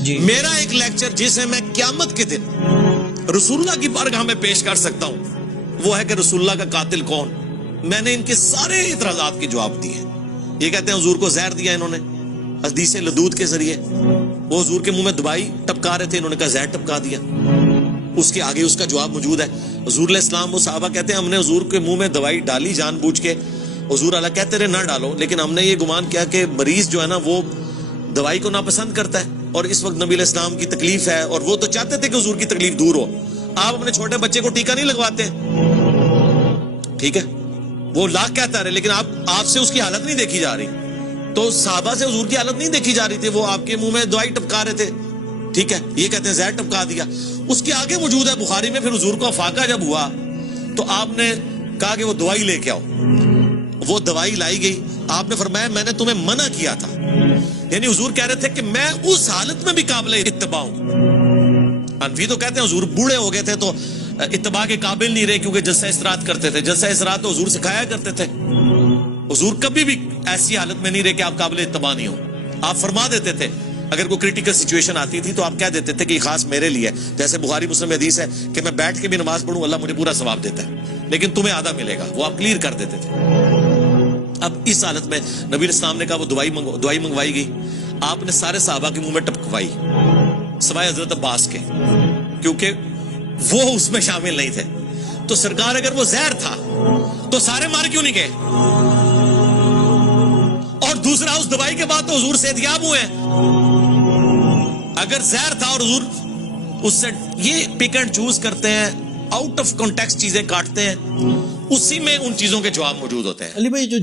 میرا ایک لیکچر جسے میں قیامت کے دن رسول اللہ کی بارگاہ میں پیش کر سکتا ہوں وہ ہے کہ رسول اللہ کا قاتل کون. میں نے ان کے سارے اعتراضات کے جواب دیے. یہ کہتے ہیں حضور کو زہر دیا انہوں نے حدیث لدود کے ذریعے. وہ حضور کے منہ میں دوائی ٹپکا رہے تھے, انہوں نے کہا زہر ٹپکا دیا. اس کے آگے اس کا جواب موجود ہے. حضور علیہ السلام وہ صحابہ کہتے ہیں ہم نے حضور کے منہ میں دوائی ڈالی جان بوجھ کے. حضور اللہ کہتے رہے نہ ڈالو, لیکن ہم نے یہ گمان کیا کہ مریض جو ہے نا وہ دوائی کو ناپسند کرتا ہے اور اس وقت نبی علیہ السلام کی تکلیف ہے اور وہ تو چاہتے تھے کہ حضور کی تکلیف دور ہو. آپ اپنے چھوٹے بچے کو ٹیکا نہیں لگواتے, ٹھیک ہے, وہ لاکھ کہتا رہے لیکن آپ سے اس کی حالت نہیں دیکھی جا رہی. تو صحابہ سے حضور کی حالت نہیں دیکھی جا رہی تھی, وہ آپ کے منہ میں دوائی ٹپکا رہے تھے, ٹھیک ہے. یہ کہتے ہیں زہر ٹپکا دیا. اس کے آگے موجود ہے بخاری میں, پھر حضور کو افاقہ جب ہوا تو آپ نے کہا کہ وہ دوائی لے کے آؤ. وہ دوائی لائی گئی. آپ نے فرمایا میں نے تمہیں منع کیا تھا, یعنی حضور کہہ رہے تھے کہ میں اس حالت میں بھی قابل اتباع ہوں. حنفی تو کہتے ہیں حضور بوڑھے ہو گئے تھے تو اتباع کے قابل نہیں رہے کیونکہ جلسہ استراحت کرتے تھے. جلسہ استراحت تو حضور سکھایا کرتے تھے. حضور کبھی بھی ایسی حالت میں نہیں رہے کہ آپ قابل اتباع نہیں ہو. آپ فرما دیتے تھے اگر کوئی کریٹیکل سچویشن آتی تھی تو آپ کہہ دیتے تھے کہ یہ خاص میرے لیے, جیسے بخاری مسلم حدیث ہے کہ میں بیٹھ کے بھی نماز پڑھوں اللہ مجھے پورا ثواب دیتا ہے لیکن تمہیں آدھا ملے گا. وہ آپ کلیئر کر دیتے تھے. اب اس حالت میں نبی علیہ السلام نے کہا وہ دوائی منگوائی گئی. آپ نے سارے صحابہ کے منہ میں ٹپکوائی سوائے حضرت عباس کے, کیونکہ وہ اس میں شامل نہیں تھے. تو سرکار اگر وہ زہر تھا تو سارے مار کیوں نہیں گئے؟ اور دوسرا اس دوائی کے بعد تو حضور صحتیاب ہوئے ہیں. اگر زہر تھا اور حضور اس سے یہ پک اینڈ چوز کرتے ہیں, آؤٹ آف کانٹیکسٹ چیزیں کاٹتے ہیں, اسی میں ان چیزوں کے جواب موجود ہوتے ہیں. علی بھائی جو